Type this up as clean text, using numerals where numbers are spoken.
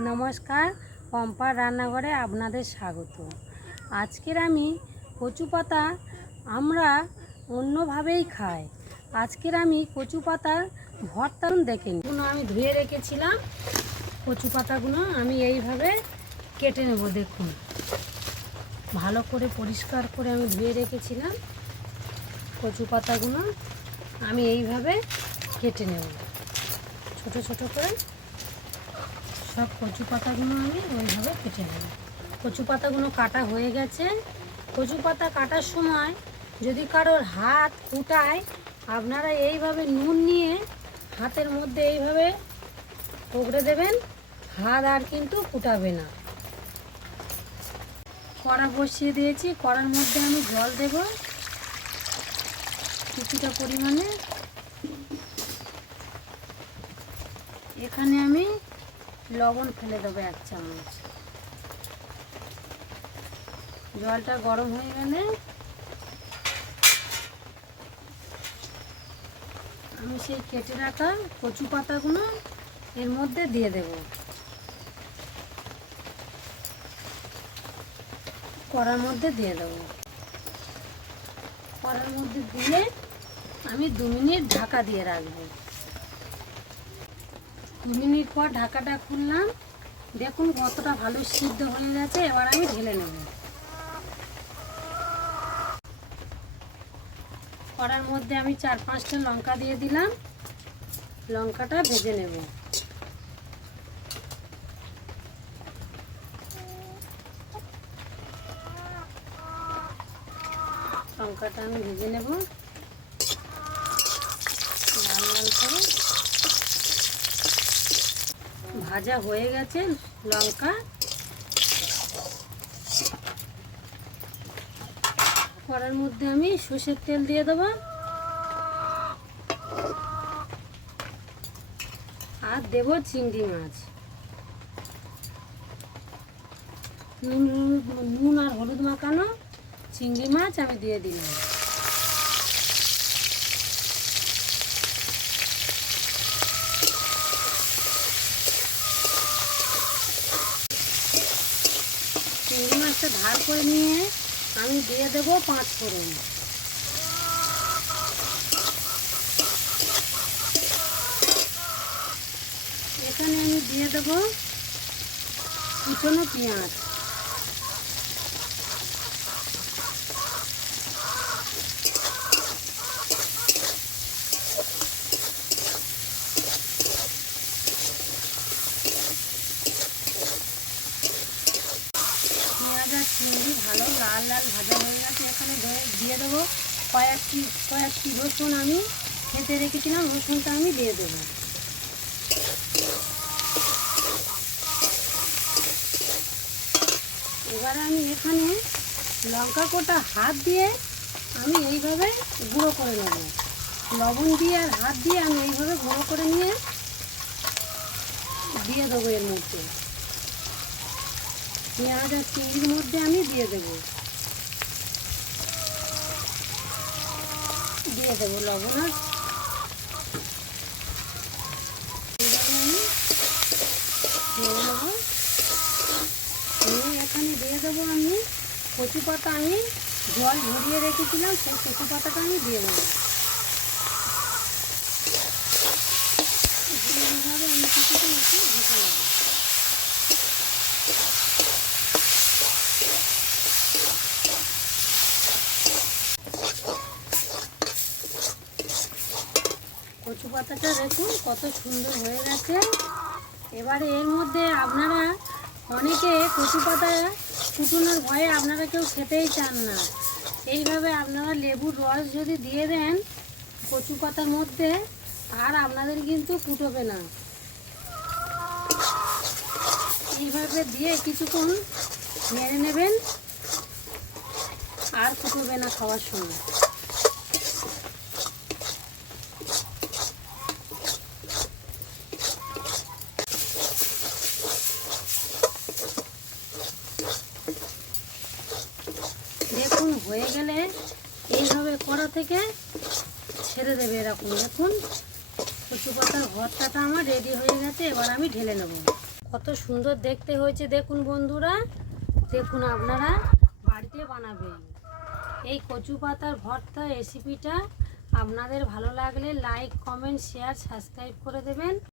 নমস্কার, পম্পার রান্নাঘরে আপনাদের স্বাগত। আজকের আমি কচু পাতা আমরা অন্যভাবেই খাই। আজকের আমি কচু পাতার ভর্তা দেখেন। আমি ধুয়ে রেখেছিলাম কচু পাতাগুলো, আমি এইভাবে কেটে নেব। দেখুন, ভালো করে পরিষ্কার করে আমি ধুয়ে রেখেছিলাম কচু পাতাগুলো, আমি এইভাবে কেটে নেব ছোট ছোট করে। সব কচু পাতাগুলো আমি ওইভাবে কেটে নেব। কচু পাতাগুলো কাটা হয়ে গেছে। কচু পাতা কাটার সময় যদি কারোর হাত কুটায়, আপনারা এইভাবে নুন নিয়ে হাতের মধ্যে এইভাবে পকড়ে দেবেন, হাত আর কিন্তু কুটাবে না। কড়া বসিয়ে দিয়েছি, কড়ার মধ্যে আমি জল দেব কিছুটা পরিমাণে। এখানে আমি লবণ ফেলে দেবো 1 চামচ। জলটা গরম হয়ে গেলে আমি সেই কেটে রাখা কচু পাতাগুলো এর মধ্যে দিয়ে দেব। কড়ার মধ্যে দিয়ে দেবো। কড়ার মধ্যে দিয়ে আমি 2 মিনিট ঢাকা দিয়ে রাখবো। 2 মিনিট পর ঢাকাটা খুললাম, দেখুন কতটা ভালো সিদ্ধ হয়ে গেছে। এবার আমি ঢেলে নেব। কড়ার মধ্যে আমি 4-5টা লঙ্কা দিয়ে দিলাম, লঙ্কাটা ভেজে নেব। লঙ্কাটা আমি ভেজে নেব লাল লাল করে। ভাজা হয়ে গেছে লঙ্কা। কড়ার মধ্যে আমি সর্ষের তেল দিয়ে দেবো আর দেব চিংড়ি মাছ। নুন আর হলুদ মাখানো চিংড়ি মাছ আমি দিয়ে দিলাম। চিংড়ি মাছটা ধার করে নিয়ে আমি দিয়ে দেব 5 ফোড়ন। এখানে আমি দিয়ে দেব কুচনো পেঁয়াজ। পেঁয়াজ আর চিংড়ি ভালো লাল লাল ভাজা হয়ে গেছে। এখানে দিয়ে দেবো কয়েকটি রসুন আমি খেতে রেখেছিলাম, রসুনটা আমি দিয়ে দেবো। এবার আমি এখানে লঙ্কা কোটা হাত দিয়ে আমি এইভাবে গুঁড়ো করে নেব। লবণ দিয়ে আর হাত দিয়ে আমি এইভাবে গুঁড়ো করে নিয়ে দিয়ে দেবো। এর মধ্যে পেঁয়াজ আর চিংড়ির মধ্যে আমি দিয়ে দেবো লবণ। আর এইভাবে আমি দিয়ে নেবো। এখানে দিয়ে দেবো আমি কচু পাতা, আমি জল ঝরিয়ে রেখেছিলাম, সেই কচু পাতাটা আমি দিয়ে দেবো। এইভাবে আমি কিছুটা একটু ঢেকে নেব। কচু পাতাটা দেখুন কত সুন্দর হয়ে গেছে। এবারে এর মধ্যে আপনারা অনেকে কচু পাতা কুটুনোর ভয়ে আপনারা কেউ খেতেই চান না। এইভাবে আপনারা লেবুর রস যদি দিয়ে দেন কচু পাতার মধ্যে, আর আপনাদের কিন্তু কুটোবে না। এইভাবে দিয়ে কিছুক্ষণ নেড়ে নেবেন, আর কুটোবে না খাওয়ার সময়। দেখুন হয়ে গেলে এইভাবে কড়া থেকে ছেড়ে দেবে এরকম। দেখুন কচু পাতার ভর্তাটা আমার রেডি হয়ে গেছে। এবার আমি ঢেলে নেব। কত সুন্দর দেখতে হয়েছে দেখুন বন্ধুরা, দেখুন আপনারা বাড়িতে বানাবেন এই কচু পাতার ভর্তা রেসিপিটা। আপনাদের ভালো লাগলে লাইক, কমেন্ট, শেয়ার, সাবস্ক্রাইব করে দেবেন।